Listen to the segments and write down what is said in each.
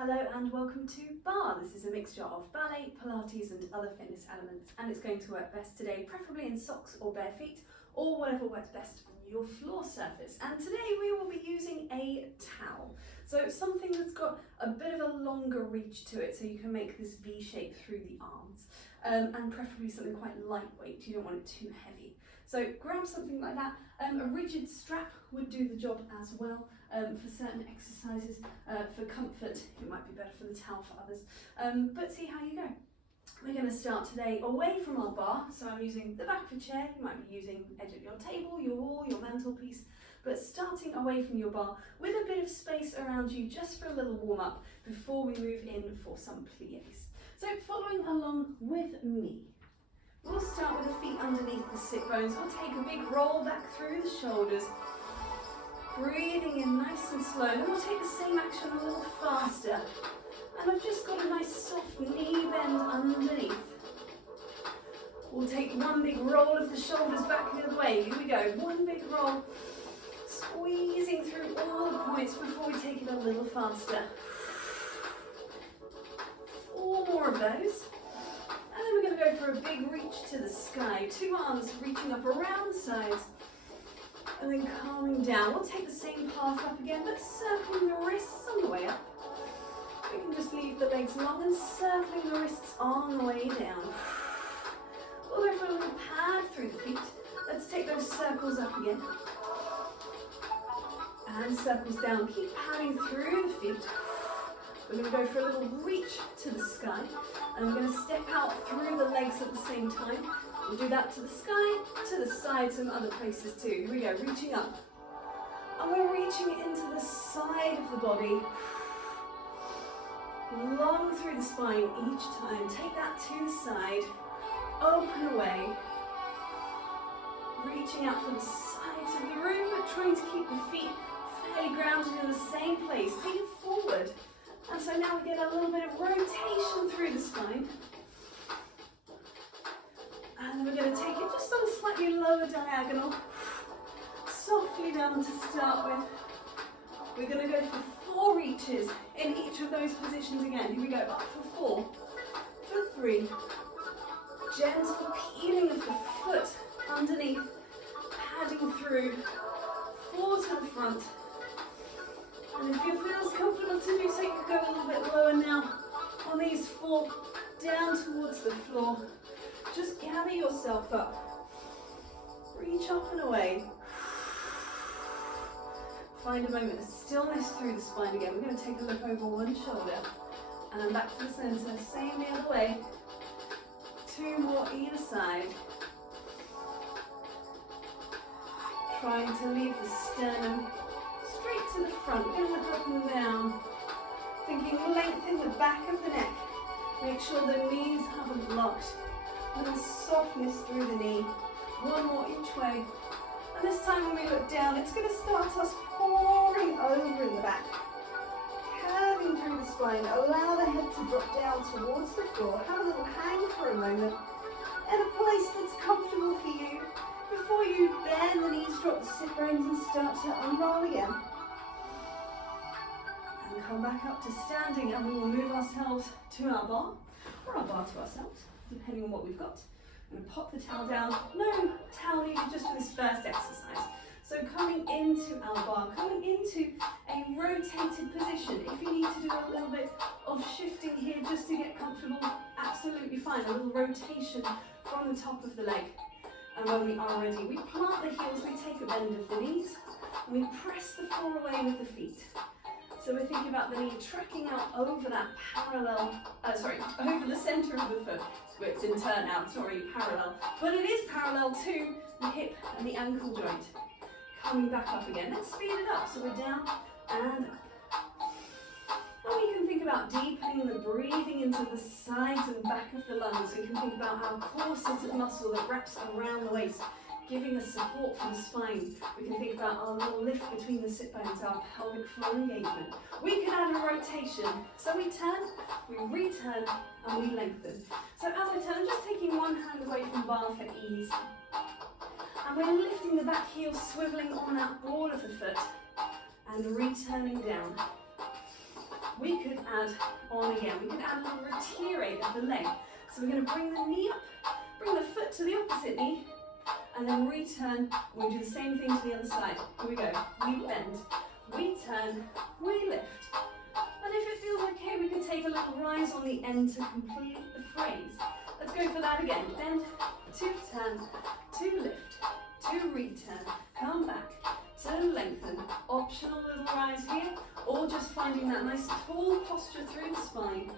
Hello and welcome to Barre. This is a mixture of ballet, Pilates and other fitness elements, and it's going to work best today, preferably in socks or bare feet or whatever works best on your floor surface. And today we will be using a towel. So something that's got a bit of a longer reach to it so you can make this V shape through the arms, and preferably something quite lightweight. You don't want it too heavy. So grab something like that. A rigid strap would do the job as well. For certain exercises, for comfort, it might be better for the towel for others, but see how you go. We're going to start today away from our bar, so I'm using the back of a chair. You might be using the edge of your table, your wall, your mantelpiece, but starting away from your bar with a bit of space around you just for a little warm up before we move in for some pliés. So following along with me. We'll start with the feet underneath the sit bones. We'll take a big roll back through the shoulders, breathing in nice and slow. Then we'll take the same action a little faster. And I've just got a nice soft knee bend underneath. We'll take one big roll of the shoulders back the other way. Here we go. One big roll, squeezing through all the points before we take it a little faster. 4 more of those. And then we're going to go for a big reach to the sky. 2 arms reaching up around the sides. And then calming down. We'll take the same path up again, but circling the wrists on the way up. We can just leave the legs long and circling the wrists on the way down. We'll go for a little pad through the feet. Let's take those circles up again. And circles down. Keep padding through the feet. We're going to go for a little reach to the sky. And I'm going to step out through the legs at the same time. We'll do that to the sky, to the sides and other places too. Here we go, reaching up. And we're reaching into the side of the body. Long through the spine each time. Take that to the side. Open away. Reaching out for the sides of the room, but trying to keep the feet fairly grounded in the same place. Take it forward. And so now we get a little bit of rotation through the spine. And then we're going to take it just on a slightly lower diagonal, softly down to start with. We're going to go for 4 reaches in each of those positions again. Here we go, up for 4, for 3. Gentle peeling of the foot underneath, padding through, 4 to the front. And if you feel comfortable to do so, you can go a little bit lower now on these 4, down towards the floor. Just gather yourself up. Reach up and away. Find a moment of stillness through the spine again. We're going to take a look over one shoulder. And then back to the center. Same the other way. 2 more either side. Trying to leave the sternum straight to the front. We're going to look up and down. Thinking lengthen the back of the neck. Make sure the knees haven't locked. A little softness through the knee. 1 more each way. And this time when we look down, it's going to start us pouring over in the back. Curving through the spine. Allow the head to drop down towards the floor. Have a little hang for a moment. In a place that's comfortable for you. Before you bend the knees, drop the sit bones and start to unroll again. And come back up to standing, and we will move ourselves to our bar, or our bar to ourselves, depending on what we've got. I'm going to pop the towel down. No towel needed just for this first exercise. So coming into our bar, coming into a rotated position. If you need to do a little bit of shifting here just to get comfortable, absolutely fine. A little rotation from the top of the leg. And when we are ready, we plant the heels, we take a bend of the knees, and we press the floor away with the feet. So we're thinking about the knee tracking out over that parallel, over the center of the foot. It's in turn now, it's not really parallel, but it is parallel to the hip and the ankle joint. Coming back up again. Let's speed it up. So we're down and up. And we can think about deepening the breathing into the sides and back of the lungs. We can think about our corseted muscle that wraps around the waist, giving us support for the spine. We can think about our little lift between the sit bones, our pelvic floor engagement. We can add a rotation. So we turn, we return, and we lengthen. So as I turn, I'm just taking one hand away from bar for ease. And we're lifting the back heel, swiveling on that ball of the foot, and returning down. we could add on again. We could add a little retire of the leg. So we're going to bring the knee up, bring the foot to the opposite knee, and then return. We'll do the same thing to the other side. Here we go. We bend, we turn, we lift. And if it feels okay, we can take a little rise on the end to complete the phrase. Let's go for that again. Bend, to turn, to lift, to return, come back, to lengthen. Optional little rise here, or just finding that nice tall posture through the spine.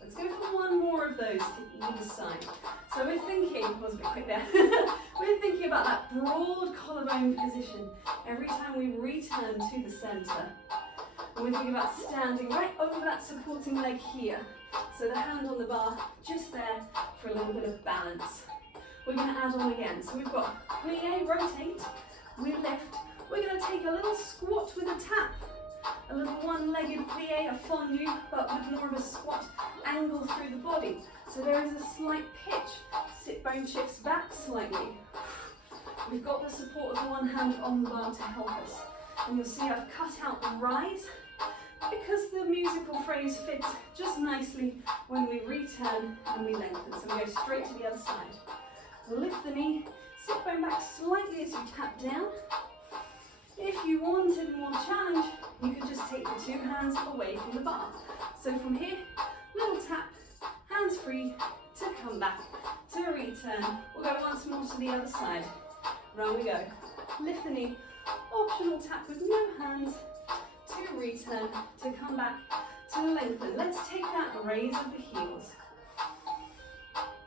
Let's go for one more of those to either side. So we're thinking, I was a bit quick there, we're thinking about that broad collarbone position every time we return to the center. And we're thinking about standing right over that supporting leg here. So the hand on the bar, just there for a little bit of balance. We're going to add on again. So we've got plie, rotate, we lift. We're going to take a little squat with a tap. A little one-legged plie, a fondue, but with more of a squat angle through the body. So there is a slight pitch. Sit bone shifts back slightly. We've got the support of the one hand on the bar to help us. And you'll see I've cut out the rise because the musical phrase fits just nicely when we return and we lengthen. So we go straight to the other side. Lift the knee, sit bone back slightly as you tap down. If you wanted more challenge, you could just take the two hands away from the bar. So from here, little tap, hands free, to come back, to return. We'll go once more to the other side. Round we go. Lift the knee, optional tap with no hands, to return, to come back, to lengthen. Let's take that raise of the heels.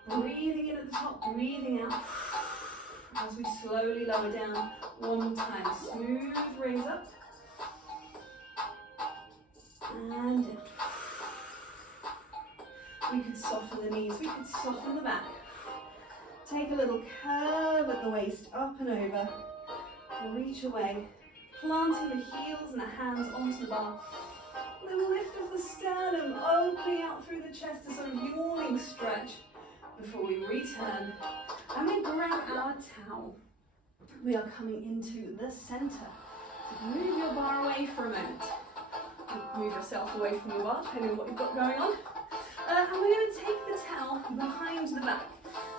Breathing in at the top, breathing out. As we slowly lower down, one more time. Smooth raise up. And down. We could soften the knees, we could soften the back. Take a little curve at the waist, up and over. Reach away, planting the heels and the hands onto the bar. Little lift of the sternum, opening out through the chest, a sort of yawning stretch before we return. And we grab our towel. We are coming into the center. So move your bar away for a moment. Move yourself away from your bar, depending on what you've got going on. And we're going to take the towel behind the back.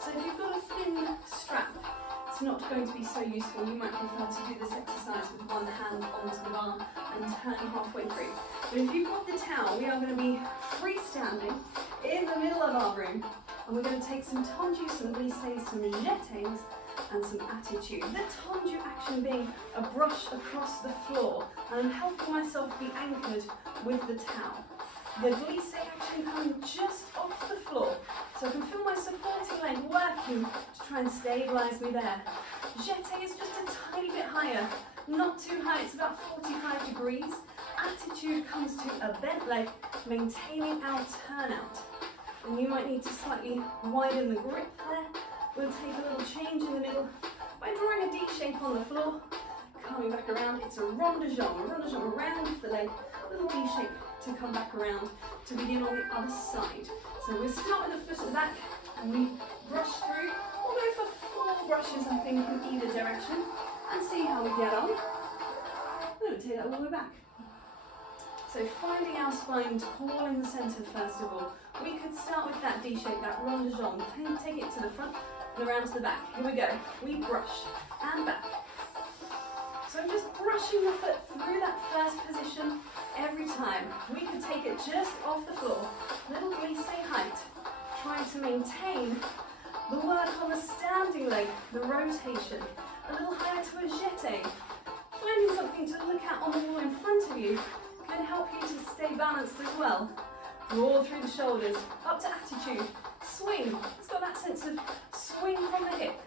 So if you've got a thin strap, it's not going to be so useful. You might prefer to do this exercise with one hand onto the bar and turn halfway through. But if you've got the towel, we are going to be freestanding in the middle of our room. And we're going to take some tendu, some glisses, some jetés, and some attitude. The tendu action being a brush across the floor, and I'm helping myself be anchored with the towel. The glisse action coming just off the floor, so I can feel my supporting leg working to try and stabilise me there. Jeté is just a tiny bit higher, not too high, it's about 45 degrees. Attitude comes to a bent leg, maintaining our turnout. And you might need to slightly widen the grip there. We'll take a little change in the middle by drawing a D shape on the floor, coming back around. It's a rond de jambe around the leg, little D shape to come back around to begin on the other side. So we'll start with the foot at the back and we brush through. We'll go for 4 brushes, I think, in either direction and see how we get on. I'm going to take that all the way back. So finding our spine tall in the centre first of all. We could start with that D shape, that rond de jambe. Take it to the front and around to the back. Here we go. We brush and back. So I'm just brushing the foot through that first position every time. We could take it just off the floor. Little glisse height. Trying to maintain the work on the standing leg, the rotation. A little higher to a jeté. Finding something to look at on the wall in front of you can help you to stay balanced as well. Draw through the shoulders, up to attitude, swing. It's got that sense of swing from the hip.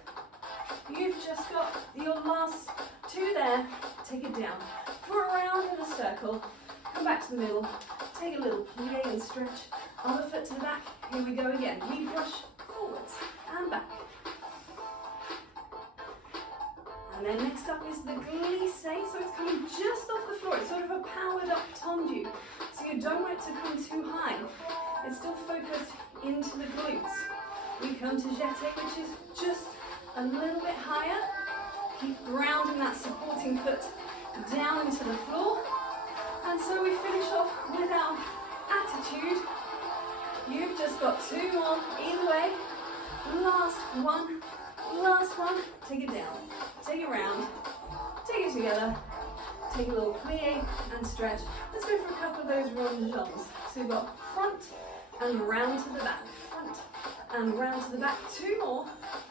You've just got your last 2 there. Take it down. Draw around in a circle. Come back to the middle. Take a little plie and stretch. Other foot to the back. Here we go again. We brush forwards and back. And then next up is the glisse, so it's coming just off the floor. It's sort of a powered up tendu. So you don't want it to come too high. It's still focused into the glutes. We come to jeté, which is just a little bit higher. Keep grounding that supporting foot down into the floor. And so we finish off with our attitude. You've just got 2 more either way. Last one, last one. Take it down, take it round, take it together, take a little plie and stretch. Let's go for a couple of those ronds. So we've got front and round to the back, front and round to the back. 2 more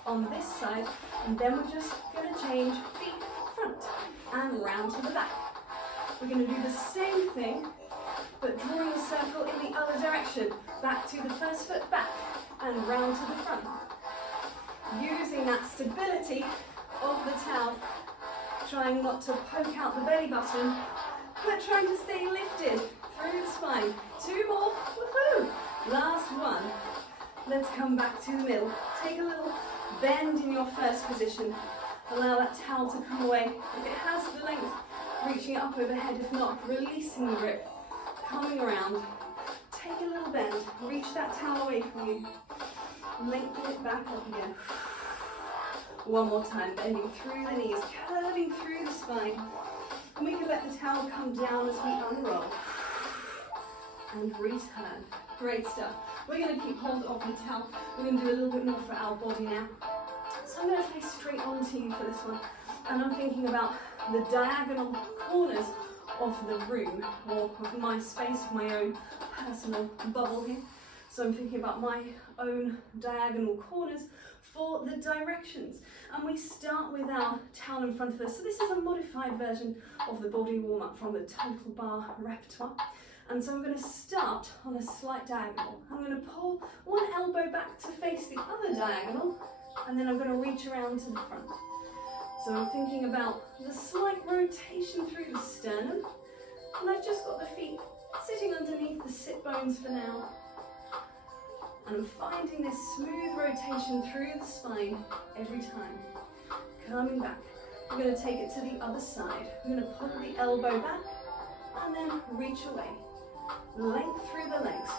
on this side, and then we're just going to change feet front and round to the back. We're going to do the same thing, but drawing a circle in the other direction. Back to the first foot back and round to the front. Using that stability of the towel, trying not to poke out the belly button, but trying to stay lifted through the spine. 2 more, woohoo! Last one. Let's come back to the middle. Take a little bend in your first position. Allow that towel to come away. If it has the length, reaching it up overhead. If not, releasing the grip. Coming around. Take a little bend. Reach that towel away from you. Lengthen it back up again. One more time. Bending through the knees. Curving through the spine. And we can let the towel come down as we unroll. And return. Great stuff. We're going to keep hold of the towel. We're going to do a little bit more for our body now. So I'm going to face straight onto you for this one. And I'm thinking about the diagonal corners of the room, or of my space, my own personal bubble here. So I'm thinking about my own diagonal corners for the directions. And we start with our towel in front of us. So this is a modified version of the body warm-up from the Total Barre repertoire. And so I'm going to start on a slight diagonal. I'm going to pull one elbow back to face the other diagonal, and then I'm going to reach around to the front. So I'm thinking about the slight rotation through the sternum, and I've just got the feet sitting underneath the sit bones for now. And I'm finding this smooth rotation through the spine every time. Coming back. We're going to take it to the other side. We're going to pull the elbow back, and then reach away. Length through the legs.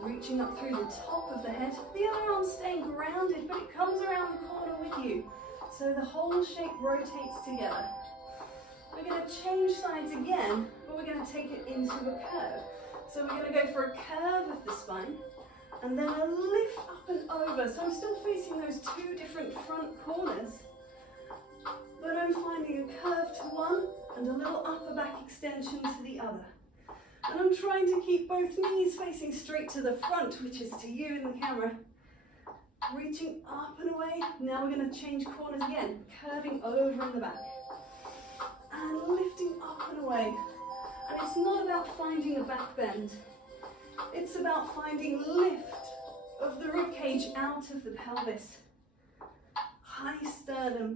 Reaching up through the top of the head. The other arm staying grounded, but it comes around the corner with you. So the whole shape rotates together. We're going to change sides again, but we're going to take it into a curve. So we're going to go for a curve of the spine, and then a lift up and over. So I'm still facing those 2 different front corners, but I'm finding a curve to one and a little upper back extension to the other. And I'm trying to keep both knees facing straight to the front, which is to you in the camera. Reaching up and away. Now we're going to change corners again, curving over in the back. And lifting up and away. And it's not about finding a back bend. It's about finding lift of the rib cage out of the pelvis. High sternum.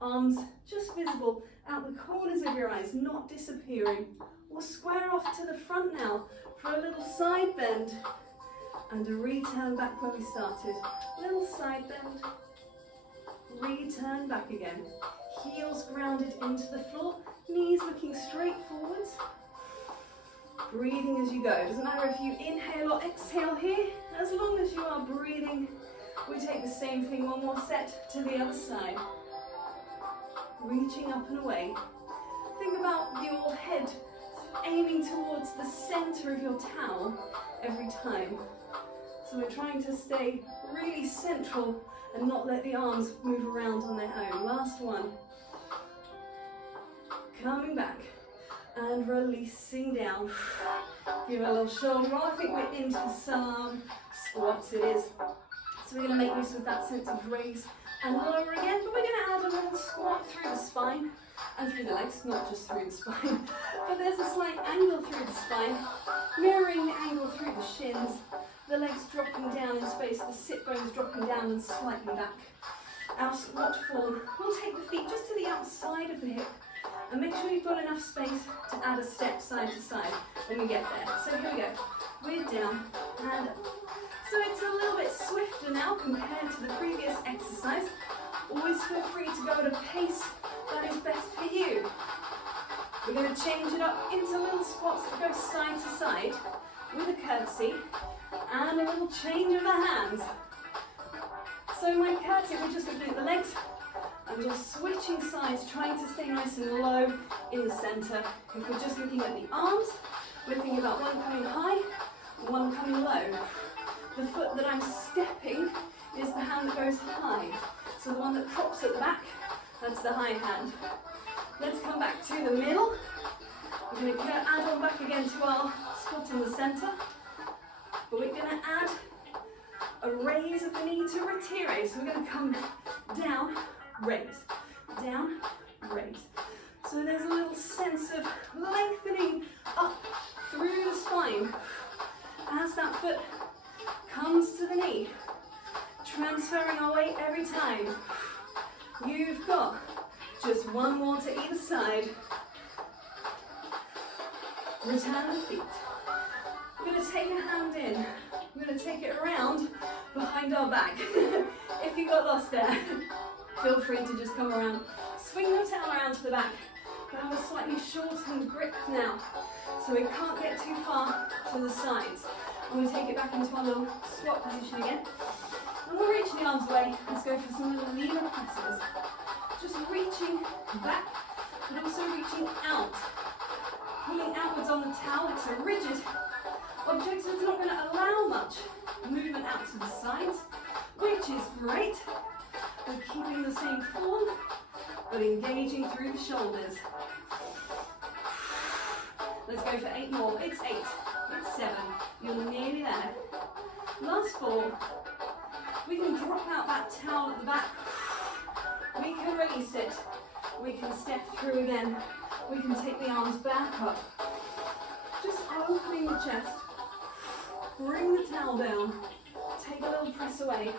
Arms just visible out the corners of your eyes, not disappearing. We'll square off to the front now for a little side bend and a return back where we started. Little side bend, return back again. Heels grounded into the floor, knees looking straight forwards. Breathing as you go. Doesn't matter if you inhale or exhale here, as long as you are breathing. We take the same thing, one more set to the other side. Reaching up and away. Think about your head aiming towards the center of your towel every time. So we're trying to stay really central and not let the arms move around on their own. Last one. Coming back and releasing down. Give it a little shoulder roll. I think we're into some squats it is. So we're going to make use of that sense of raise and lower again, but we're going to add a little squat through the spine and through the legs, not just through the spine. But there's a slight angle through the spine, mirroring the angle through the shins, the legs dropping down in space, the sit bones dropping down and slightly back. Our squat form, we'll take the feet just to the outside of the hip and make sure you've got enough space to add a step side to side when we get there. So here we go, we're down and up. So it's a little bit swifter now compared to the previous exercise. Always feel free to go at a pace that is best for you. We're going to change it up into little squats that go side to side with a curtsy and a little change of the hands. So my curtsy, we're just going to do the legs I'm just switching sides, trying to stay nice and low in the center. If we're just looking at the arms, we're thinking about one coming high, one coming low. The foot that I'm stepping is the hand that goes high. So the one that props at the back, that's the high hand. Let's come back to the middle. We're going to add on back again to our squat in the center. But we're going to add a raise of the knee to retire. So we're going to come down, raise, down, raise. So there's a little sense of lengthening up through the spine as that foot comes to the knee. Transferring our weight every time. You've got just one more to either side. Return the feet. We're going to take a hand in. We're going to take it around behind our back. If you got lost there, feel free to just come around. Swing your tail around to the back. We have a slightly shortened grip now, so we can't get too far to the sides. And we take it back into our little squat position again. And we'll reach the arms away. Let's go for some little lever presses. Just reaching back, but also reaching out. Pulling outwards on the towel. It's a rigid object, so it's not going to allow much movement out to the sides, which is great. We're keeping the same form, but engaging through the shoulders. Let's go for 8 more. It's 8. It's 7. You're nearly there. Last 4. We can drop out that towel at the back. We can release it. We can step through again. We can take the arms back up. Just opening the chest. Bring the towel down. Take a little press away.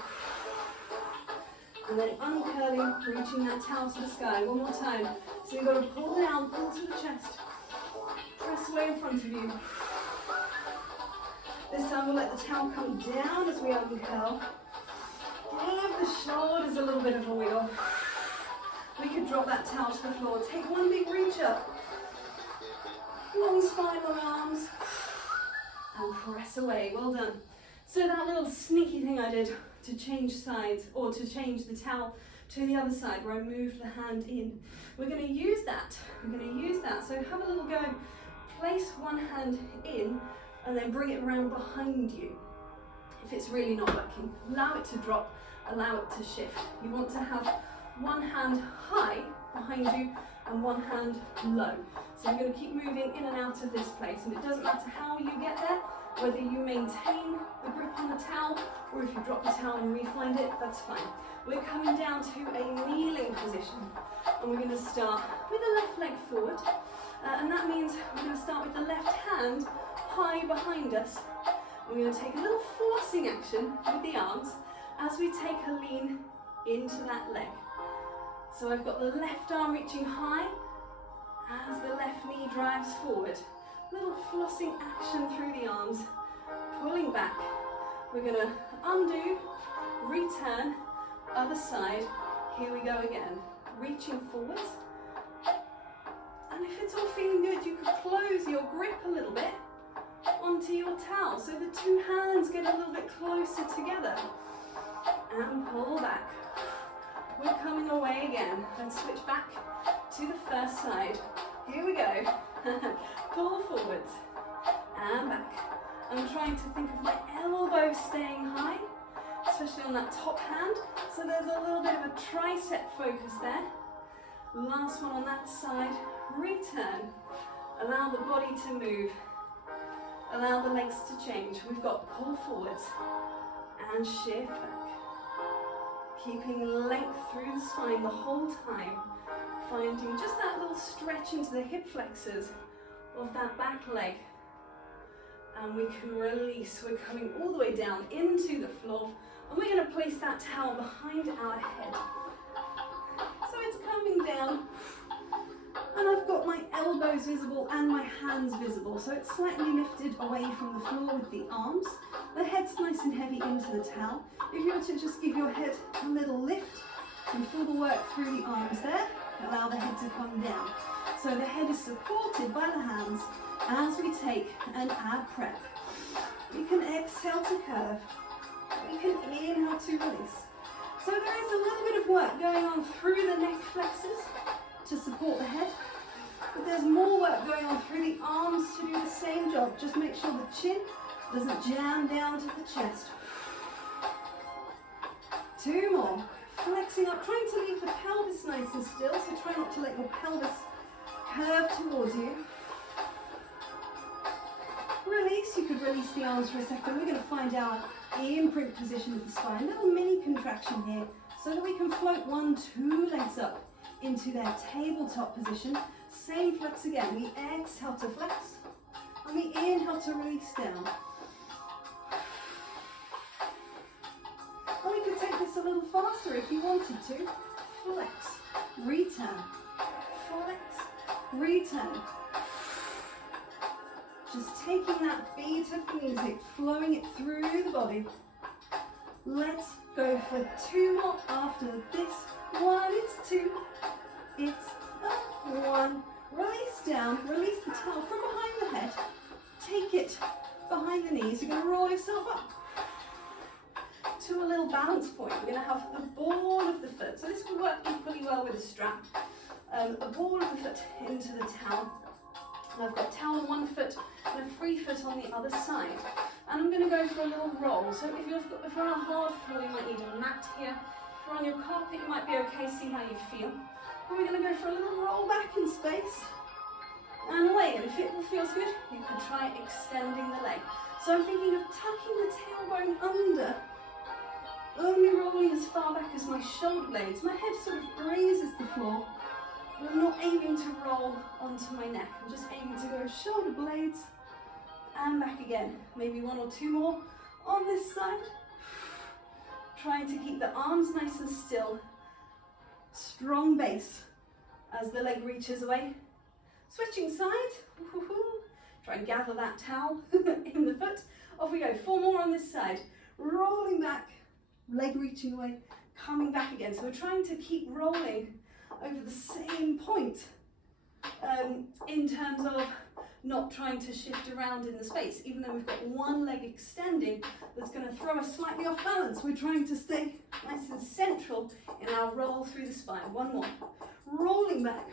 And then uncurling, reaching that towel to the sky. One more time. So you've got to pull down, pull to the chest. Press away in front of you. This time we'll let the towel come down as we uncurl. Give the shoulders a little bit of a wiggle. We could drop that towel to the floor. Take one big reach up. Long spine, long arms. And press away. Well done. So that little sneaky thing I did to change sides, or to change the towel to the other side where I moved the hand in. We're going to use that. We're going to use that. So have a little go. Place one hand in and then bring it around behind you. If it's really not working, allow it to drop, allow it to shift. You want to have one hand high behind you and one hand low. So you're going to keep moving in and out of this place, and it doesn't matter how you get there, whether you maintain the grip on the towel or if you drop the towel and re-find it, that's fine. We're coming down to a kneeling position, and we're going to start with the left leg forward, and that means we're going to start with the left hand high behind us. We're going to take a little forcing action with the arms as we take a lean into that leg. So I've got the left arm reaching high as the left knee drives forward. Little flossing action through the arms, pulling back. We're going to undo, return, other side. Here we go again. Reaching forwards. And if it's all feeling good, you could close your grip a little bit onto your towel so the two hands get a little bit closer together. And pull back. We're coming away again. Let's switch back to the first side. Here we go. Pull forwards and back. I'm trying to think of my elbow staying high, especially on that top hand. So there's a little bit of a tricep focus there. Last one on that side. Return. Allow the body to move. Allow the legs to change. We've got pull forwards and shift back. Keeping length through the spine the whole time. Finding just that little stretch into the hip flexors of that back leg. And we can release. We're coming all the way down into the floor. And we're going to place that towel behind our head. So it's coming down. And I've got my elbows visible and my hands visible. So it's slightly lifted away from the floor with the arms. The head's nice and heavy into the towel. If you were to just give your head a little lift and feel the work through the arms there, allow the head to come down. So the head is supported by the hands as we take an ab prep. We can exhale to curve. We can inhale to release. So there is a little bit of work going on through the neck flexors to support the head. But there's more work going on through the arms to do the same job. Just make sure the chin doesn't jam down to the chest. 2 more. Flexing up, trying to leave the pelvis nice and still, so try not to let your pelvis curve towards you. Release, you could release the arms for a second. We're going to find our imprint position of the spine. Little mini contraction here, so that we can float 1, 2 legs up into their tabletop position. Same flex again. We exhale to flex, and we inhale to release down. And we could take this a little faster if you wanted to. Flex, return, flex, return. Just taking that beat of music, flowing it through the body. Let's go for 2 more after this. 1, it's 2, it's up, 1. Release down, release the towel from behind the head. Take it behind the knees. You're going to roll yourself up to a little balance point. We're going to have a ball of the foot. So this will work equally well with a strap. A ball of the foot into the towel. And I've got a towel on one foot and a free foot on the other side. And I'm going to go for a little roll. So if you're on a hard floor, you might need a mat here. If you're on your carpet, you might be okay. See how you feel. And we're going to go for a little roll back in space and away. And if it feels good, you can try extending the leg. So I'm thinking of tucking the tailbone under, only rolling as far back as my shoulder blades. My head sort of grazes the floor. But I'm not aiming to roll onto my neck. I'm just aiming to go shoulder blades and back again. Maybe 1 or 2 more on this side. Trying to keep the arms nice and still. Strong base as the leg reaches away. Switching sides. Try and gather that towel in the foot. Off we go. 4 more on this side. Rolling back, leg reaching away, coming back again. So we're trying to keep rolling over the same point in terms of not trying to shift around in the space. Even though we've got one leg extending, that's going to throw us slightly off balance. We're trying to stay nice and central in our roll through the spine. 1 more. Rolling back.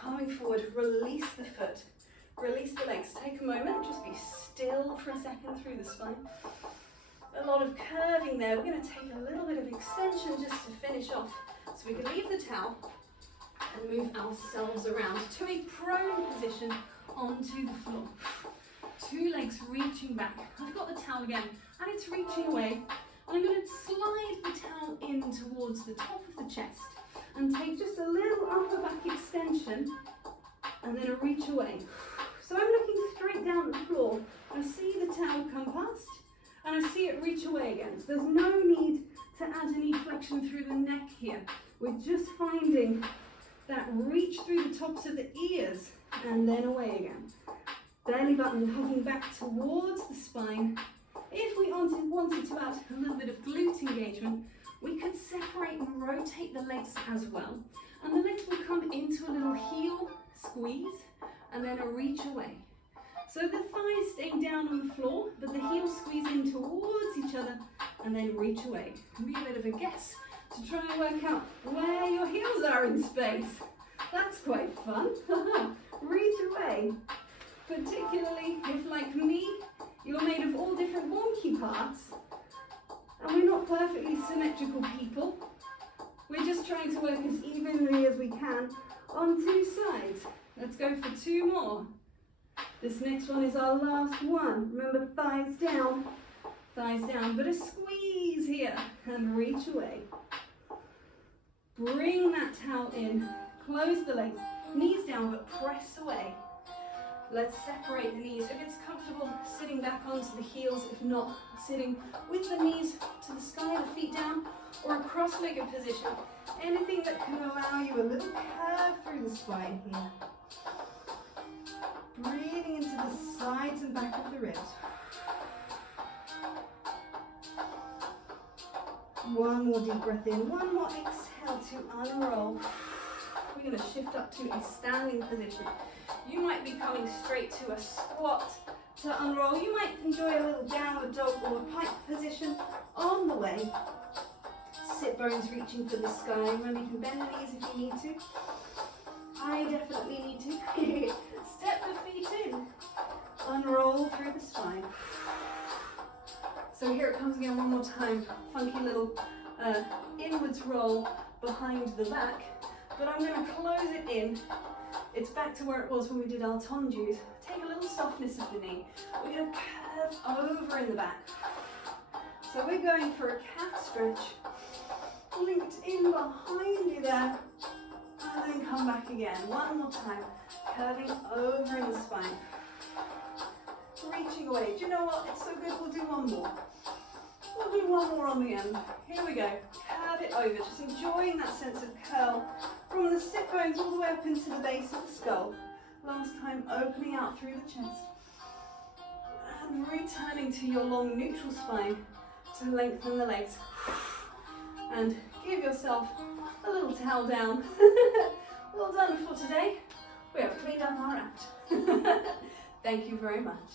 Coming forward, release the foot. Release the legs. Take a moment, just be still for a second through the spine. A lot of curving there. We're going to take a little bit of extension just to finish off. So we can leave the towel and move ourselves around to a prone position onto the floor. 2 legs reaching back. I've got the towel again and it's reaching away. And I'm going to slide the towel in towards the top of the chest and take just a little upper back extension and then a reach away. So I'm looking straight down at the floor. I see the towel come past and I see it reach away again. So there's no need to add any flexion through the neck here. We're just finding that reach through the tops of the ears and then away again. Belly button hugging back towards the spine. If we wanted to add a little bit of glute engagement, we could separate and rotate the legs as well. And the legs will come into a little heel squeeze and then a reach away. So the thighs staying down on the floor, but the heels squeeze in towards each other and then reach away. It can be a bit of a guess to try and work out where your heels are in space. That's quite fun. Reach away. Particularly if, like me, you're made of all different wonky parts and we're not perfectly symmetrical people. We're just trying to work as evenly as we can on 2 sides. Let's go for 2 more. This next one is our last one. Remember, thighs down, but a squeeze here and reach away. Bring that towel in, close the legs, knees down but press away. Let's separate the knees. If it's comfortable, sitting back onto the heels. If not, sitting with the knees to the sky, the feet down, or a cross-legged position. Anything that can allow you a little curve through the spine here. Breathing into the sides and back of the ribs. 1 more deep breath in, 1 more exhale to unroll. We're going to shift up to a standing position. You might be coming straight to a squat to unroll. You might enjoy a little downward dog or a pike position on the way. sit bones reaching for the sky. Remember, you can bend the knees if you need to. I definitely need to. Step the feet in. Unroll through the spine. So here it comes again one more time. Funky little inwards roll behind the back. But I'm going to close it in. It's back to where it was when we did our tondus. Take a little softness of the knee. We're going to curve over in the back. So we're going for a calf stretch. Linked in behind you there. And then come back again. One more time. Curving over in the spine. Reaching away. Do you know what? It's so good. We'll do one more. We'll do one more on the end. Here we go. Curve it over. Just enjoying that sense of curl from the sit bones all the way up into the base of the skull. Last time, opening out through the chest. And returning to your long neutral spine to lengthen the legs. And give yourself a little towel down. Well done for today. We have cleaned up our act. Thank you very much.